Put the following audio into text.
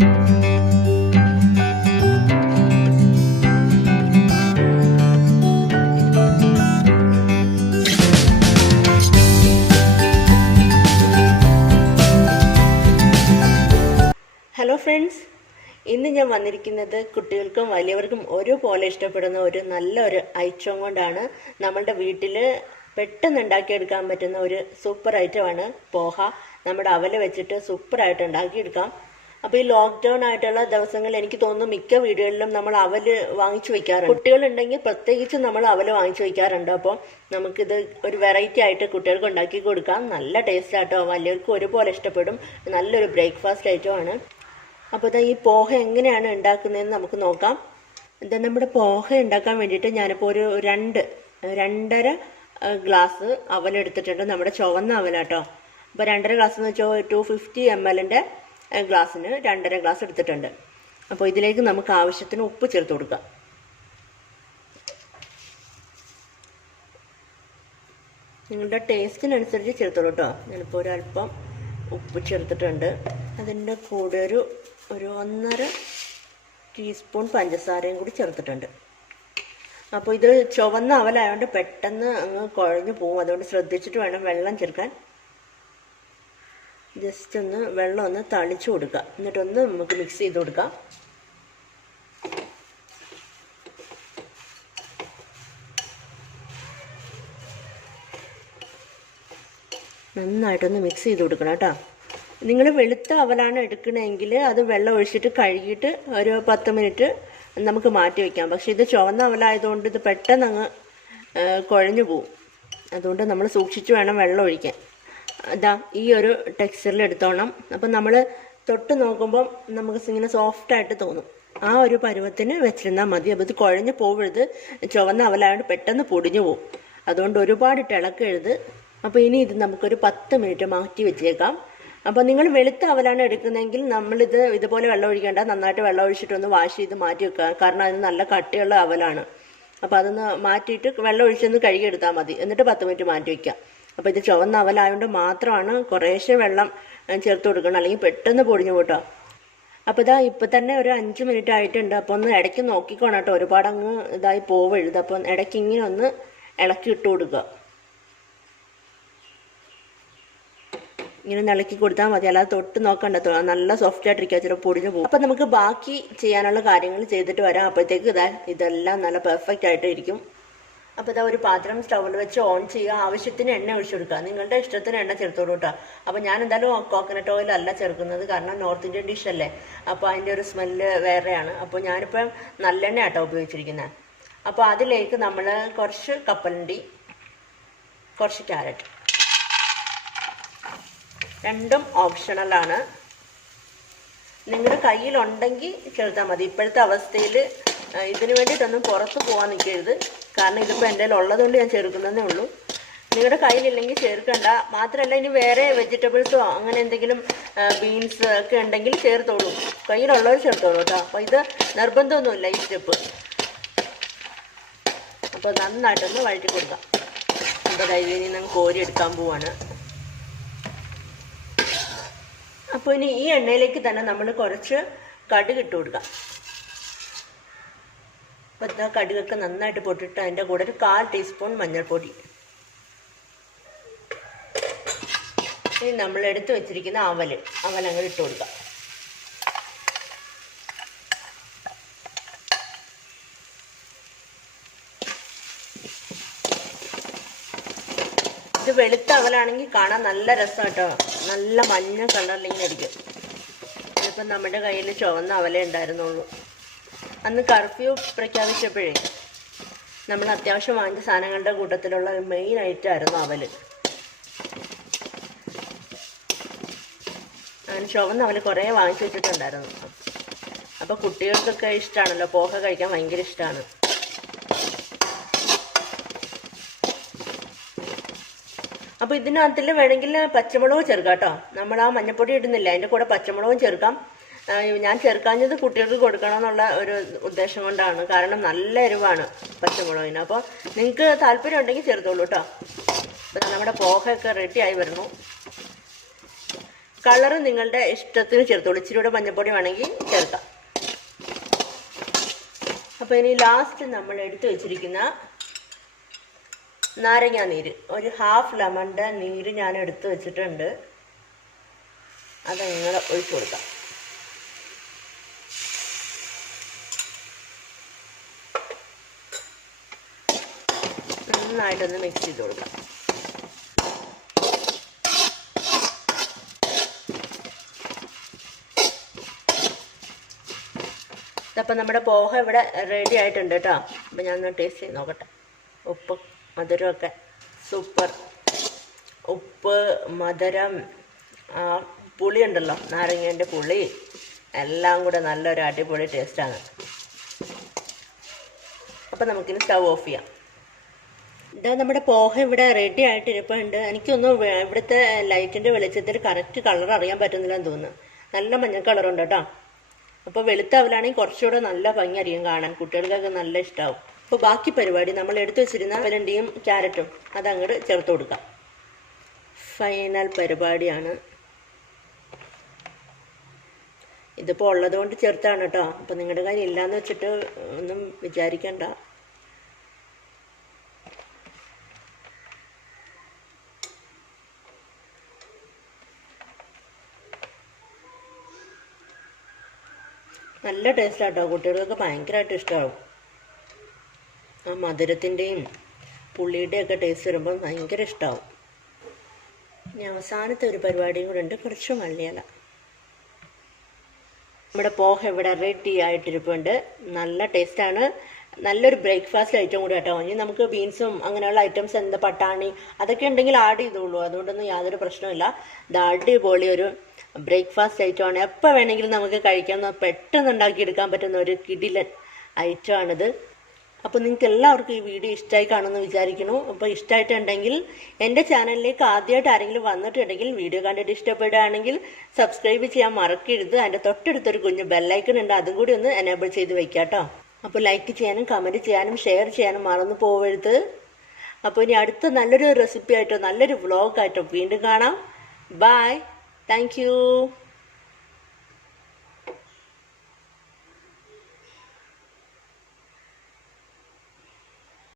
Hello friends, ഇന്ന് ഞാൻ വന്നിരിക്കുന്നത് കുട്ടികൾക്കും വലിയവർക്കും ഒരുപോലെ ഇഷ്ടപ്പെടുന്ന ഒരു നല്ലൊരു ഐറ്റം കൊണ്ടാണ്. നമ്മളുടെ വീട്ടിൽ പെട്ടെന്ന് ഉണ്ടാക്കിയെടുക്കാൻ പറ്റുന്ന ഒരു സൂപ്പർ ഐറ്റമാണ് പോഹ. നമ്മുടെ അവൽ വെച്ചിട്ട് സൂപ്പറായിട്ട് ഉണ്ടാക്കിയെടുക്കാം. അപ്പോൾ ഈ ലോക്ക്ഡൗൺ ആയിട്ടുള്ള ദിവസങ്ങളിൽ എനിക്ക് തോന്നുന്നു മിക്ക വീടുകളിലും നമ്മൾ അവൽ വാങ്ങിച്ചു വയ്ക്കാറുണ്ട്. കുട്ടികളുണ്ടെങ്കിൽ പ്രത്യേകിച്ച് നമ്മൾ അവൽ വാങ്ങിച്ചു വയ്ക്കാറുണ്ട്. അപ്പോൾ നമുക്കിത് ഒരു വെറൈറ്റി ആയിട്ട് കുട്ടികൾക്ക് ഉണ്ടാക്കി കൊടുക്കാം. നല്ല ടേസ്റ്റ് ആട്ടോ, വലിയവർക്കും ഒരുപോലെ ഇഷ്ടപ്പെടും. നല്ലൊരു ബ്രേക്ക്ഫാസ്റ്റ് ഐറ്റമാണ്. അപ്പോൾ ഇതാ ഈ പോഹ എങ്ങനെയാണ് ഉണ്ടാക്കുന്നതെന്ന് നമുക്ക് നോക്കാം. ഇതാ നമ്മുടെ പോഹ ഉണ്ടാക്കാൻ വേണ്ടിയിട്ട് ഞാനിപ്പോൾ ഒരു രണ്ടര ഗ്ലാസ് അവലെടുത്തിട്ടുണ്ട്. നമ്മുടെ ചുവന്ന അവലാട്ടോ. അപ്പോൾ 2.5 ഗ്ലാസ് എന്ന് വെച്ചാൽ 250 ml ഗ്ലാസ്സിന് 2.5 ഗ്ലാസ് എടുത്തിട്ടുണ്ട്. അപ്പോൾ ഇതിലേക്ക് നമുക്ക് ആവശ്യത്തിന് ഉപ്പ് ചേർത്ത് കൊടുക്കാം. നിങ്ങളുടെ ടേസ്റ്റിനനുസരിച്ച് ചേർത്തോളൂ കേട്ടോ. ഞാനിപ്പോൾ ഒരല്പം ഉപ്പ് ചേർത്തിട്ടുണ്ട്. അതിൻ്റെ കൂടെ ഒരു 1.5 ടീസ്പൂൺ പഞ്ചസാരയും കൂടി ചേർത്തിട്ടുണ്ട്. അപ്പോൾ ഇത് ചുവന്ന അവലായതുകൊണ്ട് പെട്ടെന്ന് അങ്ങ് കുഴഞ്ഞു പോകും. അതുകൊണ്ട് ശ്രദ്ധിച്ചിട്ട് വേണം വെള്ളം ചേർക്കാൻ. ജസ്റ്റ് വെള്ളം ഒന്ന് തളിച്ചു കൊടുക്കുക. എന്നിട്ടൊന്ന് നമുക്ക് മിക്സ് ചെയ്ത് കൊടുക്കാം. നന്നായിട്ടൊന്ന് മിക്സ് ചെയ്ത് കൊടുക്കണം കേട്ടോ. നിങ്ങൾ വെളുത്ത അവലാണ് എടുക്കണമെങ്കിൽ അത് വെള്ളം ഒഴിച്ചിട്ട് കഴുകിയിട്ട് ഒരു 10 മിനിറ്റ് നമുക്ക് മാറ്റി വയ്ക്കാം. പക്ഷേ ഇത് ചുവന്ന അവലായതുകൊണ്ട് ഇത് പെട്ടെന്ന് അങ്ങ് കുഴഞ്ഞു പോവും. അതുകൊണ്ട് നമ്മൾ സൂക്ഷിച്ച് വേണം വെള്ളം ഒഴിക്കാൻ. അതാ ഈ ഒരു ടെക്സ്ചറിൽ എടുത്തോണം. അപ്പം നമ്മൾ തൊട്ട് നോക്കുമ്പം നമുക്ക് ഇങ്ങനെ സോഫ്റ്റായിട്ട് തോന്നും. ആ ഒരു പരുവത്തിന് വെച്ചിരുന്നാൽ മതി. അപ്പോൾ ഇത് കുഴഞ്ഞു പോവരുത്. ചുവന്ന അവലായതുകൊണ്ട് പെട്ടെന്ന് പൊടിഞ്ഞു പോവും. അതുകൊണ്ട് ഒരുപാട് ഇളക്കരുത്. അപ്പോൾ ഇനി ഇത് നമുക്കൊരു 10 മിനിറ്റ് മാറ്റി വെച്ചേക്കാം. അപ്പോൾ നിങ്ങൾ വെളുത്ത അവലാണ് എടുക്കുന്നതെങ്കിൽ നമ്മളിത് ഇതുപോലെ വെള്ളം ഒഴിക്കേണ്ട, നന്നായിട്ട് വെള്ളം ഒഴിച്ചിട്ടൊന്ന് വാഷ് ചെയ്ത് മാറ്റി വെക്കുക. കാരണം അതിന് നല്ല കട്ടിയുള്ള അവലാണ്. അപ്പോൾ അതൊന്ന് മാറ്റിയിട്ട് വെള്ളം ഒഴിച്ചൊന്ന് കഴുകിയെടുത്താൽ മതി. എന്നിട്ട് 10 മിനിറ്റ് മാറ്റി വയ്ക്കുക. അപ്പോൾ ഇത് ചുവന്ന അവലായതുകൊണ്ട് മാത്രമാണ് കുറേശ്ശെ വെള്ളം ചേർത്ത് കൊടുക്കണം, അല്ലെങ്കിൽ പെട്ടെന്ന് പൊടിഞ്ഞു പോട്ടോ. അപ്പോൾ ഇതാ ഇപ്പം തന്നെ ഒരു 5 മിനിറ്റ് ആയിട്ടുണ്ട്. അപ്പോൾ ഒന്ന് ഇടയ്ക്ക് നോക്കിക്കോണം കേട്ടോ, ഒരുപാട് അങ്ങ് ഇതായി പോവരുത്. അപ്പം ഇടയ്ക്ക് ഇങ്ങനെ ഒന്ന് ഇളക്കി ഇട്ട് കൊടുക്കുക. ഇങ്ങനെ ഇളക്കി കൊടുത്താൽ മതി, അല്ലാതെ തൊട്ട് നോക്കണ്ട. നല്ല സോഫ്റ്റ് ആയിട്ടിരിക്കുക, ചിലപ്പോൾ പൊടിഞ്ഞു പോകും. അപ്പം നമുക്ക് ബാക്കി ചെയ്യാനുള്ള കാര്യങ്ങൾ ചെയ്തിട്ട് വരാം. അപ്പോഴത്തേക്ക് ഇതെല്ലാം നല്ല പെർഫെക്റ്റ് ആയിട്ട് ഇരിക്കും. അപ്പോൾ ഇതാ ഒരു പാത്രം സ്റ്റൗവിൽ വെച്ച് ഓൺ ചെയ്യുക. ആവശ്യത്തിന് എണ്ണ ഒഴിച്ചു കൊടുക്കുക. നിങ്ങളുടെ ഇഷ്ടത്തിന് എണ്ണ ചേർത്തോളൂ കേട്ടോ. അപ്പോൾ ഞാൻ എന്തായാലും കോക്കനട്ട് ഓയിൽ അല്ല ചേർക്കുന്നത്, കാരണം നോർത്ത് ഇന്ത്യൻ ഡിഷ് അല്ലേ. അപ്പോൾ അതിൻ്റെ ഒരു സ്മെല്ല് വേറെയാണ്. അപ്പോൾ ഞാനിപ്പം നല്ലെണ്ണ ആട്ടോ ഉപയോഗിച്ചിരിക്കുന്നത്. അപ്പോൾ അതിലേക്ക് നമ്മൾ കുറച്ച് കപ്പലണ്ടി, കുറച്ച് ക്യാരറ്റ്, രണ്ടും ഓപ്ഷണലാണ്. നിങ്ങളുടെ കയ്യിലുണ്ടെങ്കിൽ ചേർത്താൽ മതി. ഇപ്പോഴത്തെ അവസ്ഥയിൽ ഇതിന് വേണ്ടിയിട്ടൊന്നും പുറത്ത് പോകാൻ നിൽക്കരുത്. കാരണം ഇതിപ്പോൾ എൻ്റെ കയ്യിൽ ഉള്ളതുകൊണ്ട് ഞാൻ ചേർക്കുന്നതേ ഉള്ളൂ. നിങ്ങളുടെ കയ്യിലില്ലെങ്കിൽ ചേർക്കണ്ട. മാത്രമല്ല ഇനി വേറെ വെജിറ്റബിൾസോ അങ്ങനെ എന്തെങ്കിലും ബീൻസ് ഒക്കെ ഉണ്ടെങ്കിൽ ചേർത്തോളൂ. കയ്യിലുള്ളവർ ചേർത്തോളൂ കേട്ടോ. അപ്പോൾ ഇത് നിർബന്ധമൊന്നുമില്ല ഈ സ്റ്റെപ്പ്. അപ്പോൾ നന്നായിട്ടൊന്ന് വഴറ്റി കൊടുക്കാം. അപ്പോൾ ഇതിൽ നിന്ന് കോരി എടുക്കാൻ പോവാണ്. അപ്പോൾ ഇനി ഈ എണ്ണയിലേക്ക് തന്നെ നമ്മൾ കുറച്ച് കടുക് ഇട്ട് കൊടുക്കാം. അപ്പോൾ ഇതാ കടുകൊക്കെ നന്നായിട്ട് പൊട്ടിട്ട് അതിൻ്റെ കൂടെ ഒരു 1/4 ടീസ്പൂൺ മഞ്ഞൾപ്പൊടി. ഇനി നമ്മൾ എടുത്ത് വെച്ചിരിക്കുന്ന അവൽ അങ്ങനെ ഇട്ട് കൊടുക്കാം. ഇത് വെളുത്ത അവലാണെങ്കിൽ കാണാൻ നല്ല രസം കേട്ടോ. നല്ല മഞ്ഞ കളറിലിങ്ങനെ ഇരിക്കും. ഇതിപ്പം നമ്മുടെ കയ്യിൽ ചുവന്ന അവലേ ഉണ്ടായിരുന്നുള്ളൂ. അന്ന് കർഫ്യൂ പ്രഖ്യാപിച്ചപ്പോഴേ നമ്മൾ അത്യാവശ്യം വാങ്ങിച്ച സാധനങ്ങളുടെ കൂട്ടത്തിലുള്ള ഒരു മെയിൻ ഐറ്റമായിരുന്നു അവൽ. അങ്ങനെ ചുവന്ന അവൽ കുറേ വാങ്ങിച്ചു വെച്ചിട്ടുണ്ടായിരുന്നു. അപ്പോൾ കുട്ടികൾക്കൊക്കെ ഇഷ്ടമാണല്ലോ, പോഹ കഴിക്കാൻ ഭയങ്കര ഇഷ്ടമാണ്. അപ്പോൾ ഇതിനകത്തിൽ വേണമെങ്കിൽ പച്ചമുളകും ചേർക്കാം കേട്ടോ. നമ്മൾ ആ മഞ്ഞപ്പൊടി ഇടുന്നില്ല, അതിൻ്റെ കൂടെ പച്ചമുളകും ചേർക്കാം. ഞാൻ ചേർക്കാഞ്ഞത് കുട്ടികൾക്ക് കൊടുക്കണമെന്നുള്ള ഒരു ഉദ്ദേശം കൊണ്ടാണ്. കാരണം നല്ല എരിവാണ് പച്ചമുളകിന്. അപ്പോൾ നിങ്ങൾക്ക് താല്പര്യം ഉണ്ടെങ്കിൽ ചേർത്തോളൂ കേട്ടോ. അപ്പോൾ നമ്മുടെ പോഹയൊക്കെ റെഡി ആയി വരുന്നു. കളറ് നിങ്ങളുടെ ഇഷ്ടത്തിന് ചേർത്തോളൂ. ഇച്ചിരിയുടെ മഞ്ഞൾപ്പൊടി വേണമെങ്കിൽ ചേർക്കാം. അപ്പോൾ ഇനി ലാസ്റ്റ് നമ്മൾ എടുത്തു വെച്ചിരിക്കുന്ന നാരങ്ങാ നീര്, ഒരു ഹാഫ് ലെമണിൻ്റെ നീര് ഞാൻ എടുത്തു വെച്ചിട്ടുണ്ട്. അതങ്ങനെ ഒഴിച്ചു കൊടുക്കാം. നന്നായിട്ടൊന്ന് മിക്സ് ചെയ്ത് കൊടുക്കാം. അപ്പം നമ്മുടെ പോഹ ഇവിടെ റെഡി ആയിട്ടുണ്ട് കേട്ടോ. അപ്പം ഞാനൊന്ന് ടേസ്റ്റ് ചെയ്ത് നോക്കട്ടെ. ഉപ്പ് മധുരമൊക്കെ സൂപ്പർ. ഉപ്പ്, മധുരം, പുളി ഉണ്ടല്ലോ, നാരങ്ങേൻ്റെ പുളി, എല്ലാം കൂടെ നല്ലൊരു അടിപൊളി ടേസ്റ്റാണ്. അപ്പം നമുക്കിനി സ്റ്റവ് ഓഫ് ചെയ്യാം. ഇതാ നമ്മുടെ പോഹ ഇവിടെ റെഡി ആയിട്ടിരിപ്പുണ്ട്. എനിക്കൊന്നും ഇവിടുത്തെ ലൈറ്റിൻ്റെ വെളിച്ചത്തിൽ കറക്റ്റ് കളർ അറിയാൻ പറ്റുന്നില്ലെന്ന് തോന്നുന്നു. നല്ല മഞ്ഞ കളറുണ്ട് കേട്ടോ. അപ്പോൾ വെളുത്ത അവലാണെങ്കിൽ കുറച്ചുകൂടെ നല്ല ഭംഗിയായിരിക്കും കാണാൻ, കുട്ടികൾക്കൊക്കെ നല്ല ഇഷ്ടമാവും. അപ്പോൾ ബാക്കി പരിപാടി നമ്മൾ എടുത്തു വെച്ചിരുന്ന വെലണ്ടിയും ക്യാരറ്റും അതങ്ങോട്ട് ചേർത്ത് കൊടുക്കാം. ഫൈനൽ പരിപാടിയാണ്. ഇതിപ്പോൾ ഉള്ളതുകൊണ്ട് ചേർത്താണ് കേട്ടോ. അപ്പോൾ നിങ്ങളുടെ കാര്യം ഇല്ലയെന്ന് വെച്ചിട്ട് ഒന്നും വിചാരിക്കണ്ട. നല്ല ടേസ്റ്റാട്ടോ, കുട്ടികൾക്ക് ഭയങ്കരമായിട്ട് ഇഷ്ടമാവും. ആ മധുരത്തിൻ്റെയും പുള്ളിയുടെയൊക്കെ ടേസ്റ്റ് വരുമ്പോൾ ഭയങ്കര ഇഷ്ടമാവും. ഇനി അവസാനത്തെ ഒരു പരിപാടിയും കൂടെ ഉണ്ട്, കുറച്ച് മല്ലിയില. നമ്മുടെ പോഹ ഇവിടെ റെഡി ആയിട്ടിരിപ്പുണ്ട്. നല്ല ടേസ്റ്റാണ്. നല്ലൊരു ബ്രേക്ക്ഫാസ്റ്റ് ഐറ്റം കൂടി കേട്ടോ. ഇനി നമുക്ക് ബീൻസും അങ്ങനെയുള്ള ഐറ്റംസ്, എന്താ പട്ടാണി അതൊക്കെ ഉണ്ടെങ്കിൽ ആഡ് ചെയ്തോളൂ, അതുകൊണ്ടൊന്നും യാതൊരു പ്രശ്നമില്ല. ഇത് അടിപൊളി ഒരു ബ്രേക്ക്ഫാസ്റ്റ് ഐറ്റമാണ്. എപ്പോൾ വേണമെങ്കിലും നമുക്ക് കഴിക്കാൻ പെട്ടെന്ന് ഉണ്ടാക്കിയെടുക്കാൻ പറ്റുന്ന ഒരു കിടിലൻ ഐറ്റമാണിത്. അപ്പോൾ നിങ്ങൾക്ക് എല്ലാവർക്കും ഈ വീഡിയോ ഇഷ്ടമായി കാണുമെന്ന് വിചാരിക്കുന്നു. അപ്പോൾ ഇഷ്ടമായിട്ടുണ്ടെങ്കിൽ എൻ്റെ ചാനലിലേക്ക് ആദ്യമായിട്ട് ആരെങ്കിലും വന്നിട്ടുണ്ടെങ്കിൽ വീഡിയോ കണ്ടിട്ട് ഇഷ്ടപ്പെടുകയാണെങ്കിൽ സബ്സ്ക്രൈബ് ചെയ്യാൻ മറക്കരുത്. അതിൻ്റെ തൊട്ടടുത്തൊരു കുഞ്ഞ് ബെല്ലൈക്കൺ ഉണ്ട്, അതും കൂടി ഒന്ന് എനേബിൾ ചെയ്ത് വെക്കാം കേട്ടോ. അപ്പോൾ ലൈക്ക് ചെയ്യാനും കമൻറ്റ് ചെയ്യാനും ഷെയർ ചെയ്യാനും മറന്നു പോകരുത്. അപ്പോൾ ഇനി അടുത്ത നല്ലൊരു റെസിപ്പി ആയിട്ടോ നല്ലൊരു വ്ളോഗായിട്ടോ വീണ്ടും കാണാം. ബൈ. Thank you.